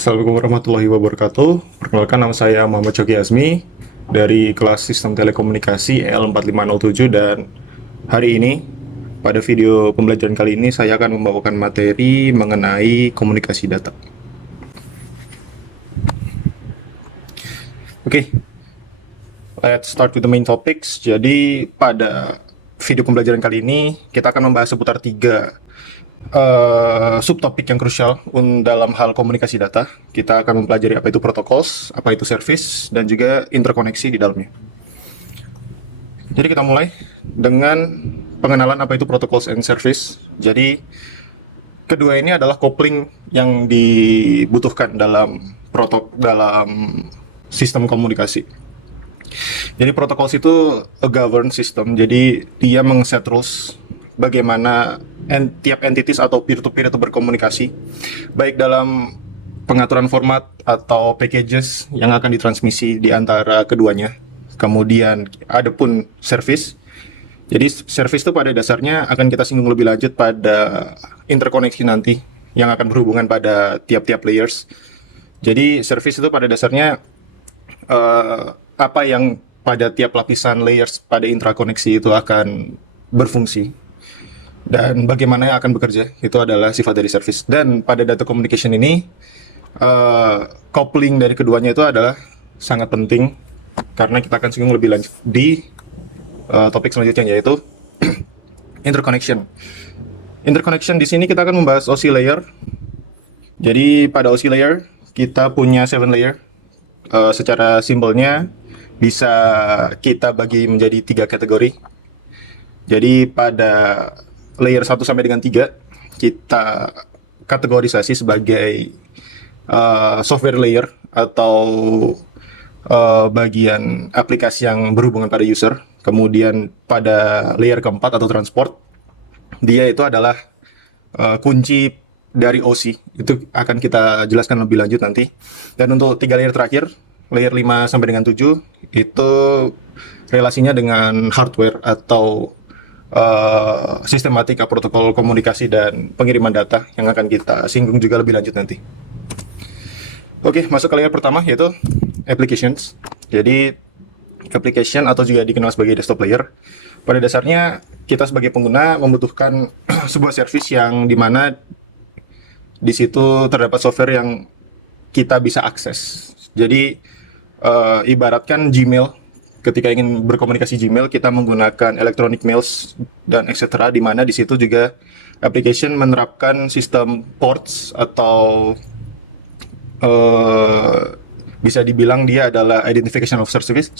Assalamualaikum warahmatullahi wabarakatuh. Perkenalkan, nama saya Muhammad Coki Azmi dari kelas Sistem Telekomunikasi EL4507, dan hari ini pada video pembelajaran kali ini saya akan membawakan materi mengenai komunikasi data. Oke, let's start with the main topics. Jadi pada video pembelajaran kali ini kita akan membahas seputar tiga subtopik yang krusial dalam hal komunikasi data. Kita akan mempelajari apa itu protocols, apa itu service, dan juga interkoneksi di dalamnya. Jadi kita mulai dengan pengenalan apa itu protocols and service. Jadi kedua ini adalah kopling yang dibutuhkan dalam sistem komunikasi. Jadi protocols itu a governed system. Jadi dia meng-set rules bagaimana tiap entities atau peer-to-peer itu berkomunikasi, baik dalam pengaturan format atau packages yang akan ditransmisi di antara keduanya. Kemudian ada pun service. Jadi service itu pada dasarnya akan kita singgung lebih lanjut pada interkoneksi nanti yang akan berhubungan pada tiap-tiap layers. Jadi service itu pada dasarnya apa yang pada tiap lapisan layers pada intrakoneksi itu akan berfungsi dan bagaimana yang akan bekerja, itu adalah sifat dari service. Dan pada data communication ini coupling dari keduanya itu adalah sangat penting, karena kita akan singgung lebih lanjut di topik selanjutnya, yaitu interconnection. Interconnection di sini kita akan membahas OSI layer. Jadi pada OSI layer kita punya 7 layer. Secara simpelnya bisa kita bagi menjadi 3 kategori. Jadi pada layer 1 sampai dengan 3 kita kategorisasi sebagai software layer atau bagian aplikasi yang berhubungan pada user. Kemudian pada layer keempat atau transport, dia itu adalah kunci dari OSI. Itu akan kita jelaskan lebih lanjut nanti. Dan untuk 3 layer terakhir, layer 5 sampai dengan 7, itu relasinya dengan hardware atau sistematika protokol komunikasi dan pengiriman data yang akan kita singgung juga lebih lanjut nanti. Oke, masuk ke layer pertama, yaitu applications. Jadi application atau juga dikenal sebagai desktop layer, pada dasarnya kita sebagai pengguna membutuhkan sebuah service yang dimana di situ terdapat software yang kita bisa akses. Jadi ibaratkan Gmail. Ketika ingin berkomunikasi Gmail, kita menggunakan electronic mails dan etc. Di mana di situ juga application menerapkan sistem ports atau bisa dibilang dia adalah identification of service.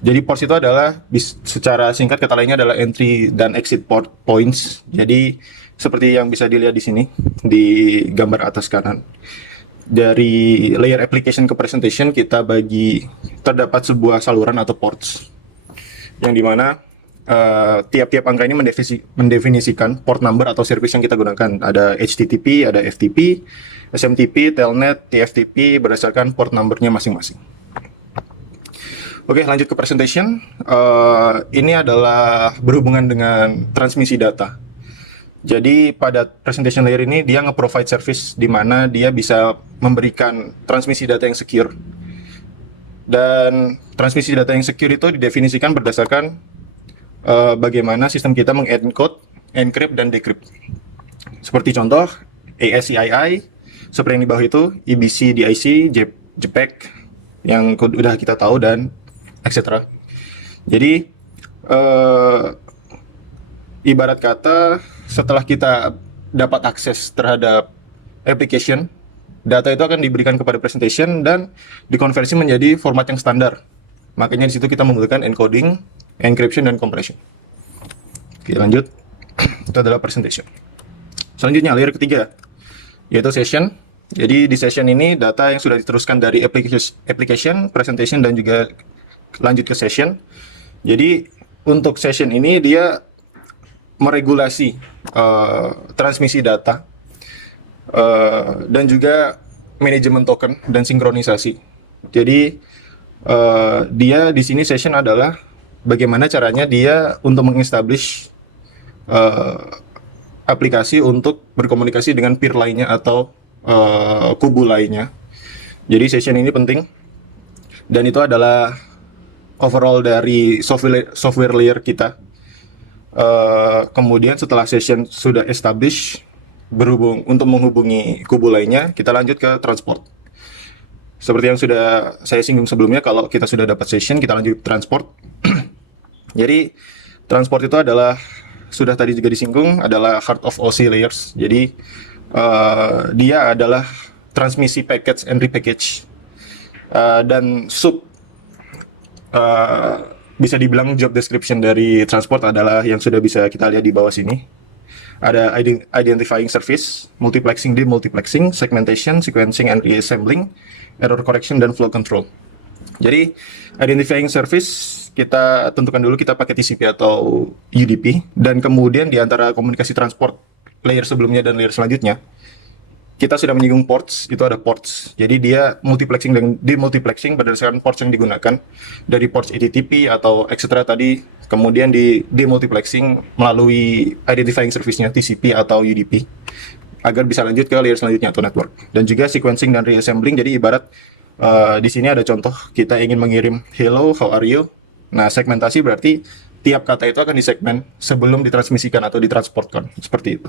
Jadi ports itu adalah secara singkat kata lainnya adalah entry dan exit port points. Jadi seperti yang bisa dilihat di sini di gambar atas kanan. Dari layer application ke presentation kita bagi terdapat sebuah saluran atau ports yang dimana tiap-tiap angka ini mendefinisikan port number atau service yang kita gunakan. Ada HTTP, ada FTP, SMTP, Telnet, TFTP berdasarkan port numbernya masing-masing. Oke, lanjut ke presentation. Ini adalah berhubungan dengan transmisi data. Jadi pada presentation layer ini dia nge-provide service di mana dia bisa memberikan transmisi data yang secure. Dan transmisi data yang secure itu didefinisikan berdasarkan bagaimana sistem kita mengencode, encrypt, dan decrypt. Seperti contoh ASCII, seperti yang di bawah itu, EBC, DIC, JPEG yang udah kita tahu, dan etc. Jadi ibarat kata setelah kita dapat akses terhadap application, data itu akan diberikan kepada presentation dan dikonversi menjadi format yang standar. Makanya di situ kita membutuhkan encoding, encryption, dan compression. Oke, lanjut. Itu adalah presentation. Selanjutnya layer ketiga, yaitu session. Jadi di session ini data yang sudah diteruskan dari application, presentation, dan juga lanjut ke session. Jadi untuk session ini dia meregulasi transmisi data dan juga manajemen token dan sinkronisasi. Jadi dia di sini session adalah bagaimana caranya dia untuk mengestablish aplikasi untuk berkomunikasi dengan peer lainnya atau kubu lainnya. Jadi session ini penting, dan itu adalah overall dari software layer kita. Kemudian setelah session sudah establish, untuk menghubungi kubu lainnya, kita lanjut ke transport. Seperti yang sudah saya singgung sebelumnya, kalau kita sudah dapat session, kita lanjut transport. Jadi transport itu adalah, sudah tadi juga disinggung, adalah heart of OC layers. Jadi dia adalah transmisi package and repackage, dan bisa dibilang job description dari transport adalah yang sudah bisa kita lihat di bawah sini. Ada identifying service, multiplexing, demultiplexing, segmentation, sequencing and reassembling, error correction, dan flow control. Jadi identifying service kita tentukan dulu kita pakai TCP atau UDP, dan kemudian di antara komunikasi transport layer sebelumnya dan layer selanjutnya, kita sudah menyinggung ports. Itu ada ports. Jadi dia multiplexing dan demultiplexing berdasarkan ports yang digunakan dari ports HTTP atau etc. tadi, kemudian di demultiplexing melalui identifying service-nya TCP atau UDP agar bisa lanjut ke layer selanjutnya atau network. Dan juga sequencing dan reassembling. Jadi ibarat di sini ada contoh kita ingin mengirim hello, how are you. Nah, segmentasi berarti tiap kata itu akan disegmen sebelum ditransmisikan atau ditransportkan, seperti itu.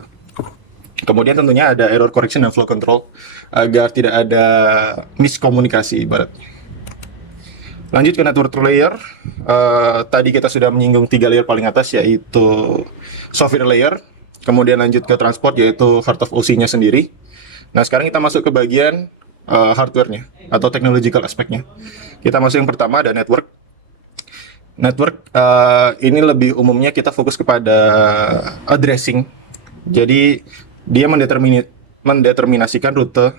Kemudian tentunya ada error correction dan flow control agar tidak ada miskomunikasi ibaratnya. Lanjut ke network layer. Tadi kita sudah menyinggung 3 layer paling atas, yaitu software layer. Kemudian lanjut ke transport, yaitu heart of OC-nya sendiri. Nah, sekarang kita masuk ke bagian hardware-nya atau technological aspeknya. Kita masuk yang pertama, ada network. Network ini lebih umumnya kita fokus kepada addressing. Jadi dia mendeterminasikan rute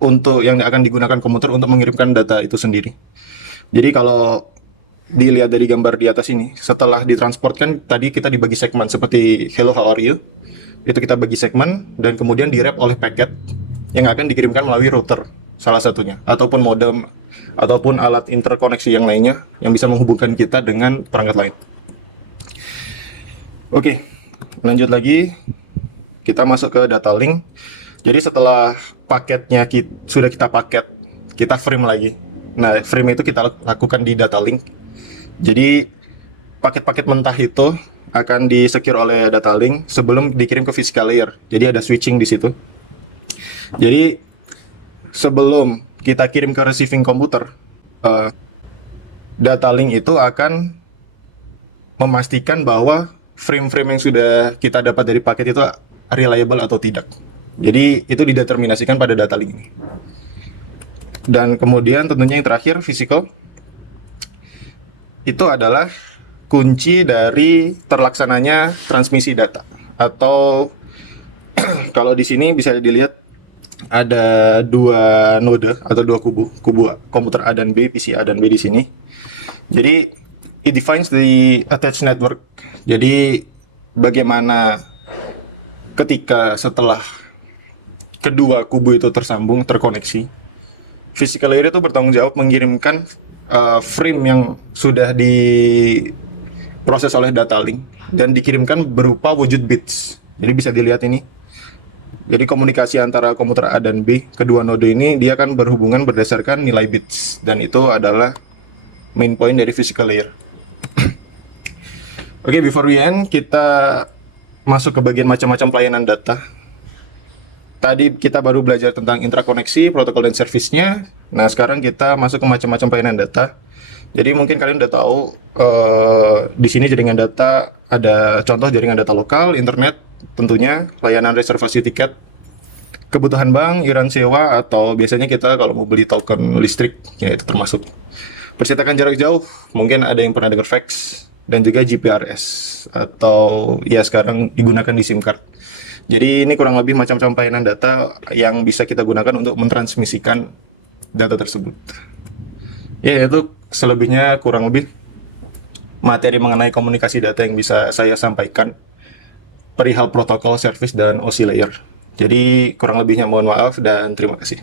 untuk yang akan digunakan komputer untuk mengirimkan data itu sendiri. Jadi kalau dilihat dari gambar di atas ini, setelah ditransportkan tadi kita dibagi segmen seperti hello, how are you. Itu kita bagi segmen dan kemudian direp oleh paket yang akan dikirimkan melalui router salah satunya, ataupun modem, ataupun alat interkoneksi yang lainnya yang bisa menghubungkan kita dengan perangkat lain. Oke, lanjut lagi. Kita masuk ke data link. Jadi setelah paketnya sudah kita paket, kita frame lagi. Nah, frame itu kita lakukan di data link. Jadi paket-paket mentah itu akan di-secure oleh data link sebelum dikirim ke physical layer. Jadi ada switching di situ. Jadi sebelum kita kirim ke receiving komputer, data link itu akan memastikan bahwa frame-frame yang sudah kita dapat dari paket itu reliable atau tidak. Jadi itu dideterminasikan pada data link ini. Dan kemudian tentunya yang terakhir, physical. Itu adalah kunci dari terlaksananya transmisi data. Atau kalau di sini bisa dilihat ada 2 node atau 2 kubu komputer A dan B, PC A dan B di sini. Jadi it defines the attached network. Jadi bagaimana ketika setelah kedua kubu itu tersambung, terkoneksi, physical layer itu bertanggung jawab mengirimkan frame yang sudah diproses oleh data link dan dikirimkan berupa wujud bits. Jadi bisa dilihat ini. Jadi komunikasi antara komputer A dan B, kedua node ini, dia akan berhubungan berdasarkan nilai bits, dan itu adalah main point dari physical layer. Oke, before we end, kita masuk ke bagian macam-macam pelayanan data. Tadi kita baru belajar tentang intrakoneksi, protokol dan service-nya. Nah, sekarang kita masuk ke macam-macam pelayanan data. Jadi mungkin kalian udah tahu di sini jaringan data, ada contoh jaringan data lokal, internet, tentunya layanan reservasi tiket, kebutuhan bank, iuran sewa, atau biasanya kita kalau mau beli token listrik, ya itu termasuk. Percetakan jarak jauh, mungkin ada yang pernah dengar fax, dan juga GPRS, atau ya sekarang digunakan di SIM card. Jadi ini kurang lebih macam-macam pelayanan data yang bisa kita gunakan untuk mentransmisikan data tersebut. Ya, itu selebihnya kurang lebih materi mengenai komunikasi data yang bisa saya sampaikan perihal protokol, service, dan OC layer. Jadi kurang lebihnya mohon maaf dan terima kasih.